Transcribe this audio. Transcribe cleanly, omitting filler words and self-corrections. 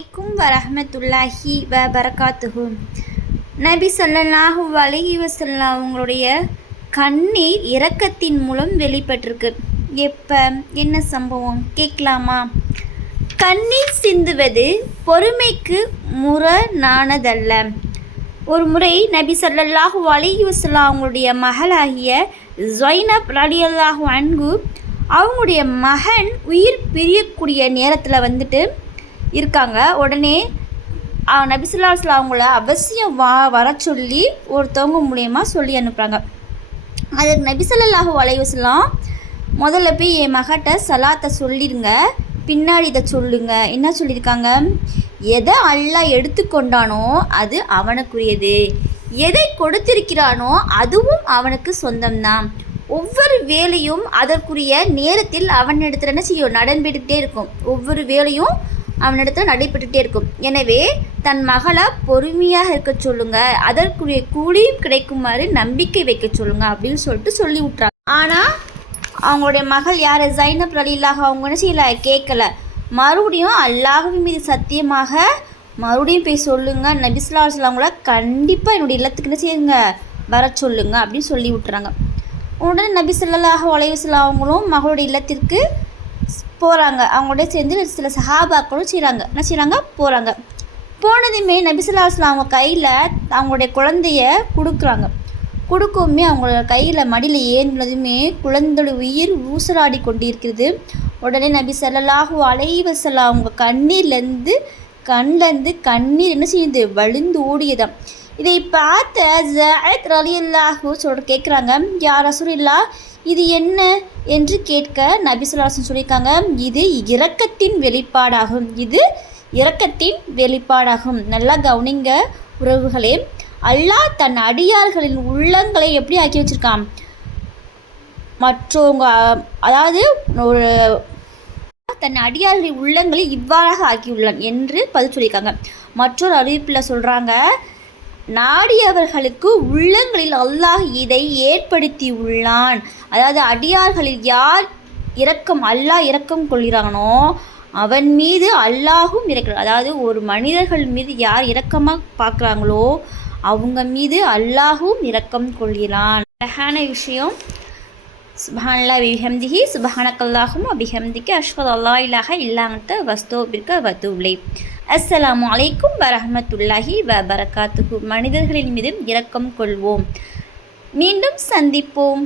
அலைக்கும் வரஹ்மத்துல்லாஹி வபரகாத்துஹு. நபி ஸல்லல்லாஹு அலைஹி வஸல்லம் அவங்களுடைய கண்ணீர் இரக்கத்தின் மூலம் வெளிப்பட்டிருக்கு. எப்போ என்ன சம்பவம் கேட்கலாமா? கண்ணீர் சிந்துவது பொறுமைக்கு முரணானதல்ல. ஒரு முறை நபி ஸல்லல்லாஹு அலைஹி வஸல்லம் அவங்களுடைய மகளாகிய ஸைனப் ரலியல்லாஹு அன்ஹு அவங்களுடைய மகன் உயிர் பிரியக்கூடிய நேரத்தில் இருக்காங்க. உடனே நபி ஸல்லல்லாஹு அலைஹி வஸல்லம் அவங்கள அவசியம் வர சொல்லி ஒருத்தவங்க மூலயமா சொல்லி அனுப்புகிறாங்க. அதுக்கு நபி ஸல்லல்லாஹு அலைஹி வஸல்லம் முதல்ல போய் என் மகட்ட சலாத்தை சொல்லிடுங்க, பின்னாடி இதை சொல்லுங்க. என்ன சொல்லியிருக்காங்க? எதை அல்லாஹ் எடுத்துக்கொண்டானோ அது அவனுக்குரியது, எதை கொடுத்திருக்கிறானோ அதுவும் அவனுக்கு சொந்தம்தான். ஒவ்வொரு வேலையும் அதற்குரிய நேரத்தில் அவனிடத்தில் என்ன செய்யும்? நடைபெற்றுக்கிட்டே இருக்கும். ஒவ்வொரு வேலையும் அவனிடத்தில் நடைபெற்றுகிட்டே இருக்கும். எனவே தன் மகளை பொறுமையாக இருக்க சொல்லுங்க, அதற்குரிய கூலியும் கிடைக்குமாறு நம்பிக்கை வைக்க சொல்லுங்க அப்படின்னு சொல்லிட்டு சொல்லி விட்றாங்க. ஆனால் அவங்களுடைய மகள் யார்? ஸைனப் ரலியல்லாஹு அவங்க என்ன செய்யல, கேட்கல. மறுபடியும் அல்லாஹ்வின் மீது சத்தியமாக மறுபடியும் போய் சொல்லுங்க, நபி ஸல்லல்லாஹு அலைஹி வஸல்லம் அவங்கள கண்டிப்பாக என்னுடைய இல்லத்துக்கு என்ன செய்யுங்க, வர சொல்லுங்க அப்படின்னு சொல்லி விட்டுறாங்க. உடனே நபி ஸல்லல்லாஹு அலைஹி வஸல்லம் அவங்களும் மகளுடைய இல்லத்திற்கு போகிறாங்க. அவங்களோட சேர்ந்து சில சஹாபாக்களும் என்ன செய்கிறாங்க, போகிறாங்க. போனதுமே நபி ஸல்லல்லாஹு அலைஹி வஸல்லம் அவங்க கையில் அவங்களுடைய குழந்தைய கொடுக்கவுமே அவங்களோட கையில் மடியில் ஏறினதுமே குழந்தையோட உயிர் ஊசலாடி கொண்டு இருக்கிறது. உடனே நபி ஸல்லல்லாஹு அலைஹி வஸல்லம் அவங்க கண்ணிலேருந்து கண்ணீர் என்ன செய்யுது, வழிந்து ஓடியதாம். இதை பார்த்த ஸைனப் ரலியல்லாஹு கேட்குறாங்க, யா ரசூலல்லாஹ் இது என்ன என்று கேட்க நபி ஸல்லல்லாஹு அலைஹி வஸல்லம் சொல்லியிருக்காங்க, இது இரக்கத்தின் வெளிப்பாடாகும். நல்லா கவனிங்க உறவுகளே. அல்லாஹ் தன் அடியார்களின் உள்ளங்களை எப்படி ஆக்கி வச்சிருக்கான்? மற்றவங்க அதாவது ஒரு தன் அடியார்களின் உள்ளங்களை இவ்வாறாக ஆக்கியுள்ளான் என்று பதில் சொல்லியிருக்காங்க. மற்றொரு அறிவிப்பில் சொல்கிறாங்க, நாடியவர்களுக்கு உள்ளங்களில் அல்லாஹ் இதை ஏற்படுத்தி உள்ளான். அதாவது அடியார்களில் யார் அல்லாஹ் இரக்கம் கொள்கிறானோ அவன் மீது அல்லாஹும் இருக்கிறான். அதாவது ஒரு மனிதர்கள் மீது யார் இரக்கமாக பார்க்குறாங்களோ அவங்க மீது அல்லாஹும் இரக்கம் கொள்கிறான். அழகான விஷயம். சுப்ஹானல்லாஹி வபிஹம்திஹி சுப்ஹானக்கல்லாஹும்ம வபிஹம்திக அஷ்ஹது அல்லா இலாஹா இல்லா அன்த வஸ்தக்ஃபிருக வஅத்தூபு இலைக். அஸ்ஸலாமு அலைக்கும் வரஹ்மத்துல்லாஹி வபரகாத்துஹு. மனிதர்களின் மீது இரக்கம் கொள்வோம். மீண்டும் சந்திப்போம்.